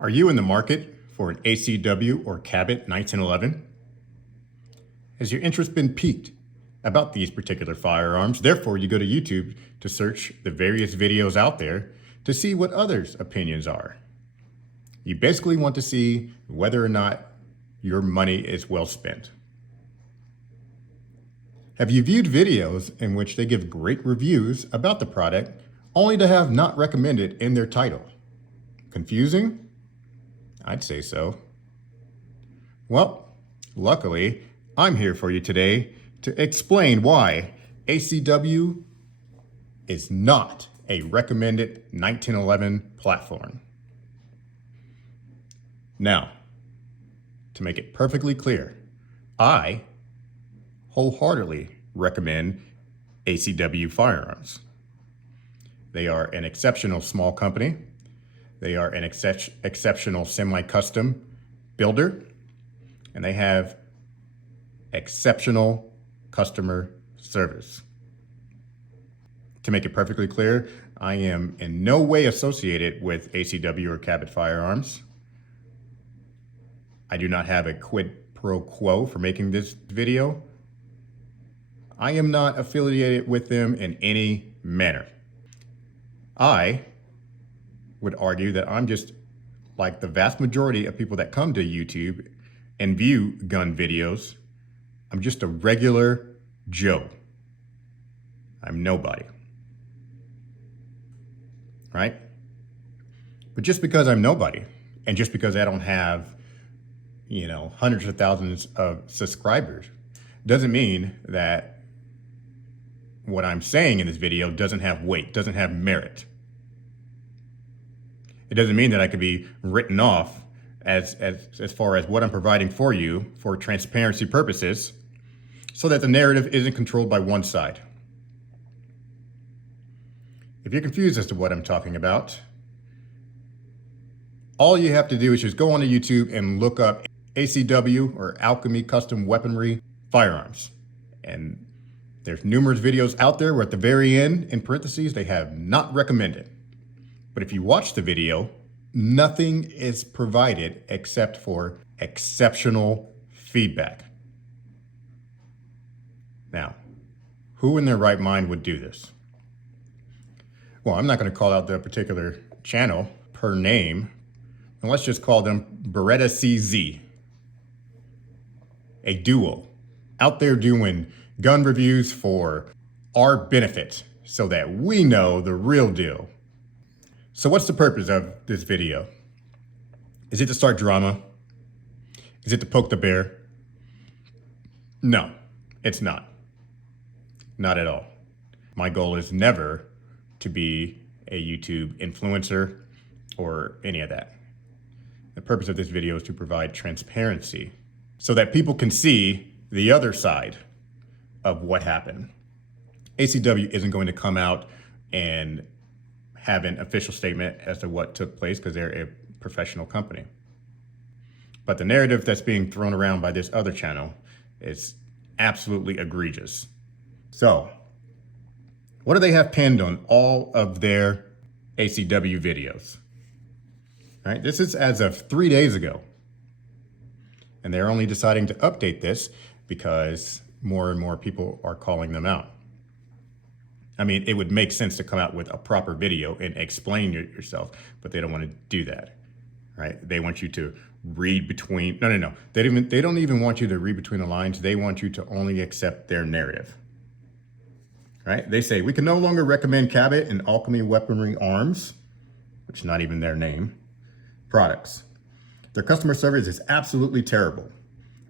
Are you in the market for an ACW or Cabot 1911? Has your interest been piqued about these particular firearms? Therefore, you go to YouTube to search the various videos out there to see what others' opinions are. You basically want to see whether or not your money is well spent. Have you viewed videos in which they give great reviews about the product only to have not recommended in their title? Confusing? I'd say so. Well, luckily, I'm here for you today to explain why ACW is not a recommended 1911 platform. Now, to make it perfectly clear, I wholeheartedly recommend ACW firearms. They are an exceptional small company. They are an exceptional semi-custom builder, and they have exceptional customer service. To make it perfectly clear, I am in no way associated with ACW or Cabot firearms. I do not have a quid pro quo for making this video. I am not affiliated with them in any manner. I would argue that I'm just like the vast majority of people that come to YouTube and view gun videos. I'm just a regular Joe. I'm nobody. Right? But just because I'm nobody, and just because I don't have, hundreds of thousands of subscribers, doesn't mean that what I'm saying in this video doesn't have weight, doesn't have merit. It doesn't mean that I could be written off as far as what I'm providing for you for transparency purposes, so that the narrative isn't controlled by one side. If you're confused as to what I'm talking about, all you have to do is just go onto YouTube and look up ACW or Alchemy Custom Weaponry Firearms. And there's numerous videos out there where at the very end, in parentheses, they have not recommended. But if you watch the video, nothing is provided except for exceptional feedback. Now, who in their right mind would do this? Well, I'm not going to call out the particular channel per name, and let's just call them Beretta9mmUSA, a duo out there doing gun reviews for our benefit so that we know the real deal. So what's the purpose of this video? Is it to start drama? Is it to poke the bear? No, it's not. Not at all. My goal is never to be a YouTube influencer or any of that. The purpose of this video is to provide transparency so that people can see the other side of what happened. ACW isn't going to come out and have an official statement as to what took place because they're a professional company. But the narrative that's being thrown around by this other channel is absolutely egregious. So, what do they have pinned on all of their ACW videos? All right, this is as of 3 days ago. And they're only deciding to update this because more and more people are calling them out. I mean, it would make sense to come out with a proper video and explain yourself, but they don't want to do that, right? They want you to read between, no. They don't even want you to read between the lines. They want you to only accept their narrative, right? They say, we can no longer recommend Cabot and Alchemy Weaponry Arms, which is not even their name, products. Their customer service is absolutely terrible.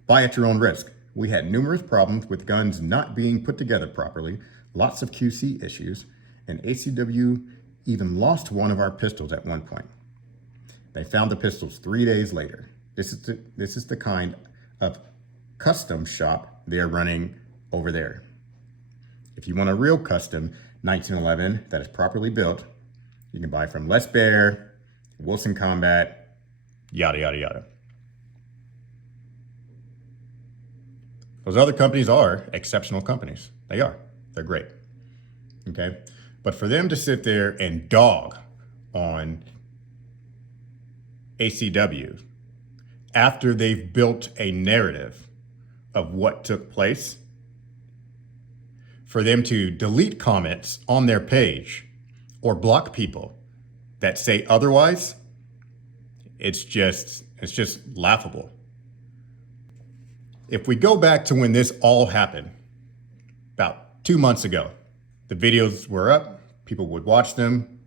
Buy at your own risk. We had numerous problems with guns not being put together properly, lots of QC issues, and ACW even lost one of our pistols at one point. They found the pistols 3 days later. This is the kind of custom shop they're running over there. If you want a real custom 1911 that is properly built, you can buy from Les Bear, Wilson Combat, yada, yada, yada. Those other companies are exceptional companies. They are. They're great. Okay. But for them to sit there and dog on ACW, after they've built a narrative of what took place, for them to delete comments on their page or block people that say otherwise, it's just laughable. If we go back to when this all happened, about 2 months ago, the videos were up, people would watch them.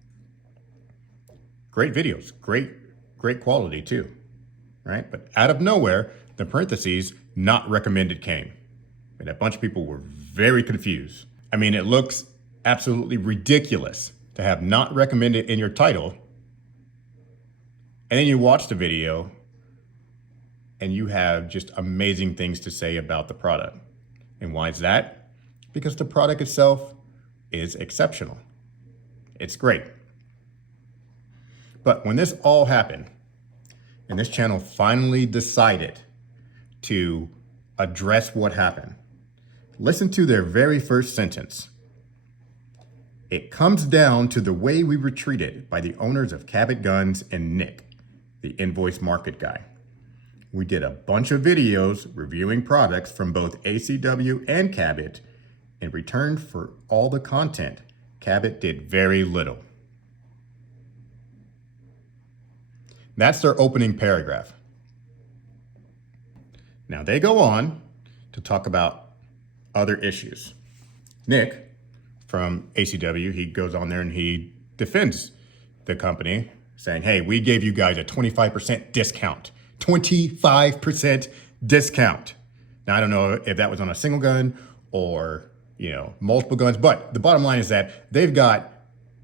Great videos, great quality too, right? But out of nowhere, the parentheses, not recommended came. And a bunch of people were very confused. I mean, it looks absolutely ridiculous to have not recommended in your title. And then you watch the video and you have just amazing things to say about the product. And why is that? Because the product itself is exceptional. It's great. But when this all happened, and this channel finally decided to address what happened, listen to their very first sentence. It comes down to the way we were treated by the owners of Cabot Guns and Nick, the invoice market guy. We did a bunch of videos reviewing products from both ACW and Cabot. In return for all the content, Cabot did very little. That's their opening paragraph. Now they go on to talk about other issues. Nick from ACW, he goes on there and he defends the company, saying, hey, we gave you guys a 25% discount. 25% discount. Now, I don't know if that was on a single gun or, multiple guns, but the bottom line is that they've got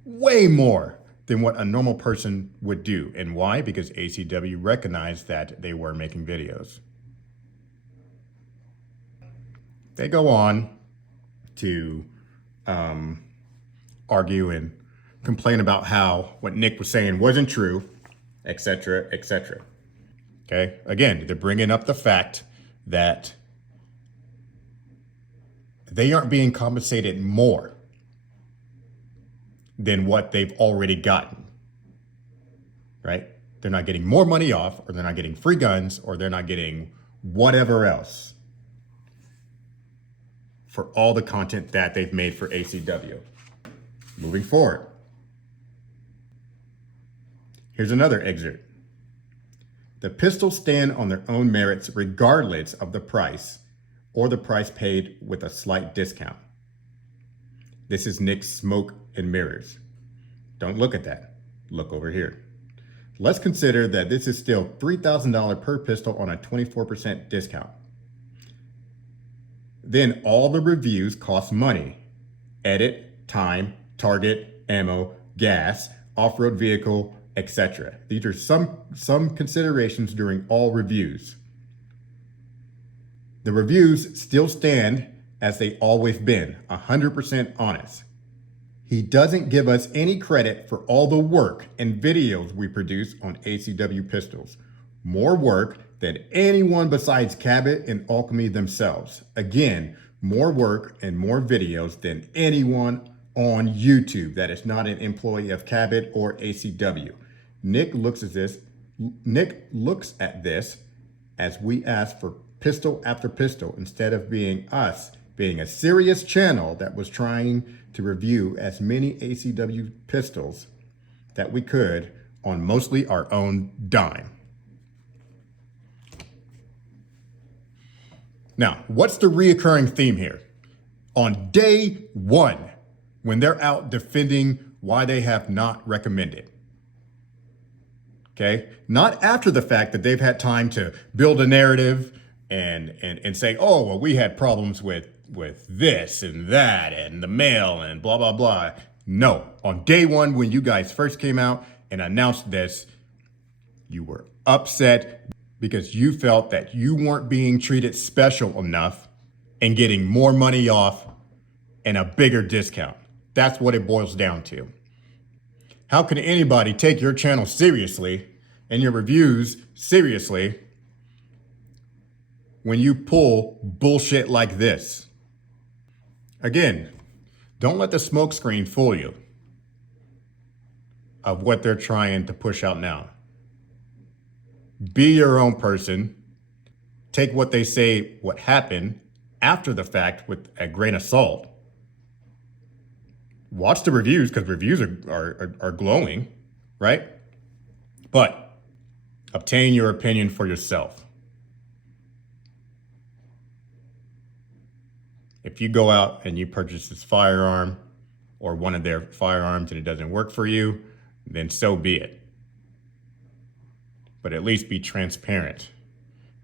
way more than what a normal person would do. And why? Because ACW recognized that they were making videos. They go on to argue and complain about how what Nick was saying wasn't true, etc., etc. Okay, again, they're bringing up the fact that they aren't being compensated more than what they've already gotten, right? They're not getting more money off, or they're not getting free guns, or they're not getting whatever else for all the content that they've made for ACW. Moving forward. Here's another excerpt. The pistols stand on their own merits regardless of the price or the price paid with a slight discount. This is Nick's smoke and mirrors. Don't look at that. Look over here. Let's consider that this is still $3,000 per pistol on a 24% discount. Then all the reviews cost money. Edit, time, target, ammo, gas, off-road vehicle, etc. These are some considerations during all reviews. The reviews still stand as they always been, 100% honest. He doesn't give us any credit for all the work and videos we produce on ACW pistols. More work than anyone besides Cabot and Alchemy themselves. Again, more work and more videos than anyone on YouTube that is not an employee of Cabot or ACW. Nick looks at this as we ask for pistol after pistol instead of being a serious channel that was trying to review as many ACW pistols that we could on mostly our own dime. Now, what's the reoccurring theme here? On day one, when they're out defending why they have not recommended. Okay, not after the fact that they've had time to build a narrative and say, oh, well, we had problems with this and that and the mail and blah, blah, blah. No, on day one, when you guys first came out and announced this, you were upset because you felt that you weren't being treated special enough and getting more money off and a bigger discount. That's what it boils down to. How can anybody take your channel seriously and your reviews seriously when you pull bullshit like this? Again, don't let the smokescreen fool you of what they're trying to push out now. Be your own person. Take what they say, what happened after the fact with a grain of salt. Watch the reviews because reviews are glowing, right? But obtain your opinion for yourself. If you go out and you purchase this firearm or one of their firearms and it doesn't work for you, then so be it. But at least be transparent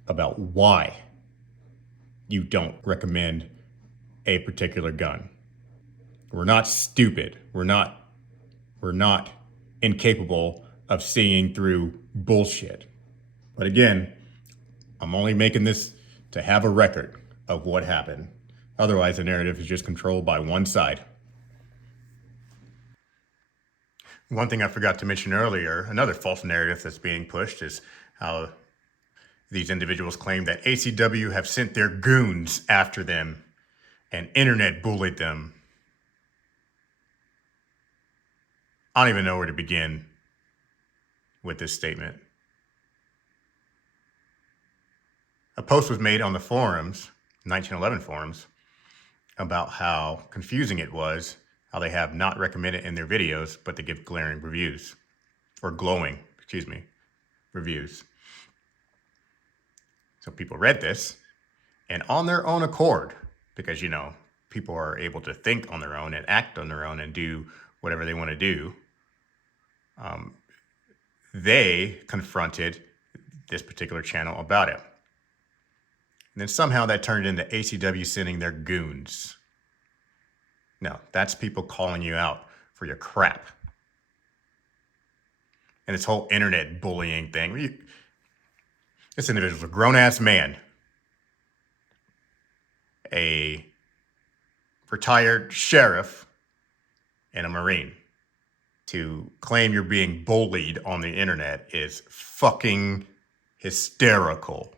about why you don't recommend a particular gun. We're not stupid. We're not incapable of seeing through bullshit. But again, I'm only making this to have a record of what happened. Otherwise, the narrative is just controlled by one side. One thing I forgot to mention earlier, another false narrative that's being pushed is how these individuals claim that ACW have sent their goons after them and internet bullied them. I don't even know where to begin with this statement. A post was made on the forums, 1911 forums, about how confusing it was, how they have not recommended in their videos, but they give glaring reviews, or glowing, reviews. So people read this, and on their own accord, because, you know, people are able to think on their own and act on their own and do whatever they want to do, they confronted this particular channel about it. And then somehow that turned into ACW sending their goons. No, that's people calling you out for your crap. And this whole internet bullying thing. This individual's a grown-ass man. A retired sheriff and a Marine. To claim you're being bullied on the internet is fucking hysterical.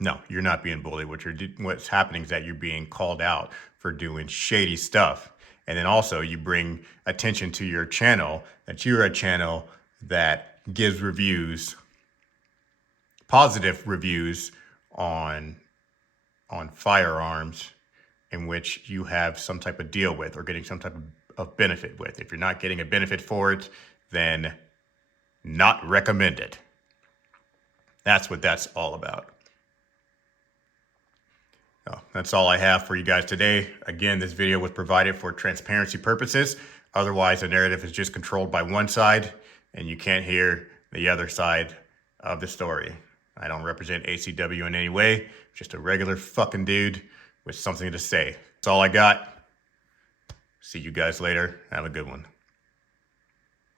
No, you're not being bullied. What's happening is that you're being called out for doing shady stuff. And then also you bring attention to your channel, that you're a channel that gives reviews, positive reviews on firearms in which you have some type of deal with or getting some type of benefit with. If you're not getting a benefit for it, then not recommended. That's what that's all about. So that's all I have for you guys today. Again, this video was provided for transparency purposes. Otherwise, the narrative is just controlled by one side and you can't hear the other side of the story. I don't represent ACW in any way. Just a regular fucking dude with something to say. That's all I got. See you guys later. Have a good one.